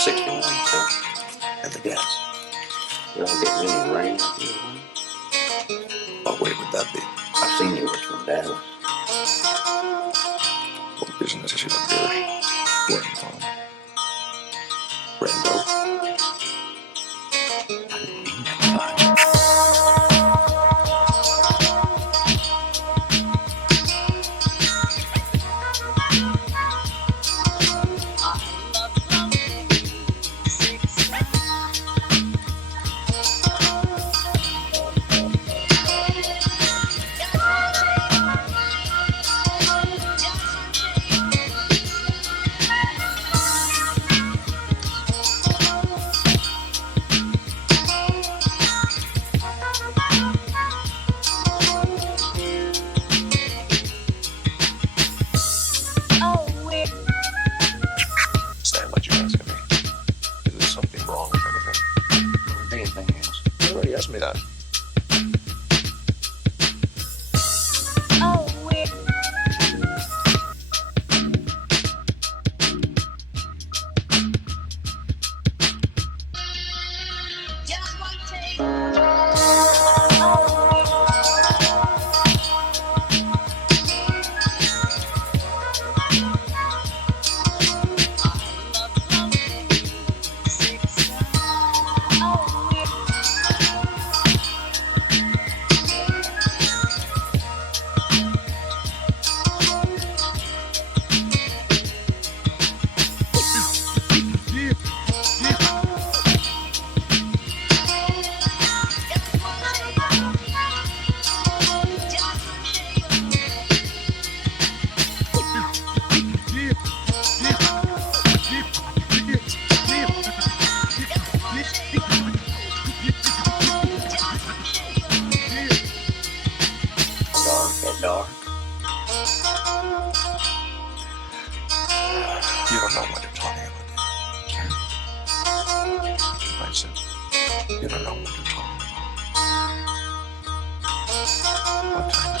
61, so at the gas. You don't get any rain up here. What way would that be? I've seen yours from Dallas. What business is it of yours? Where in town? Brendo. I didn't mean that much. Stand what you asking me. Is there something wrong with anything? Would be anything else? You already asked me that. Dark. You don't know what you're talking about. I said, you don't know what you're talking about. What time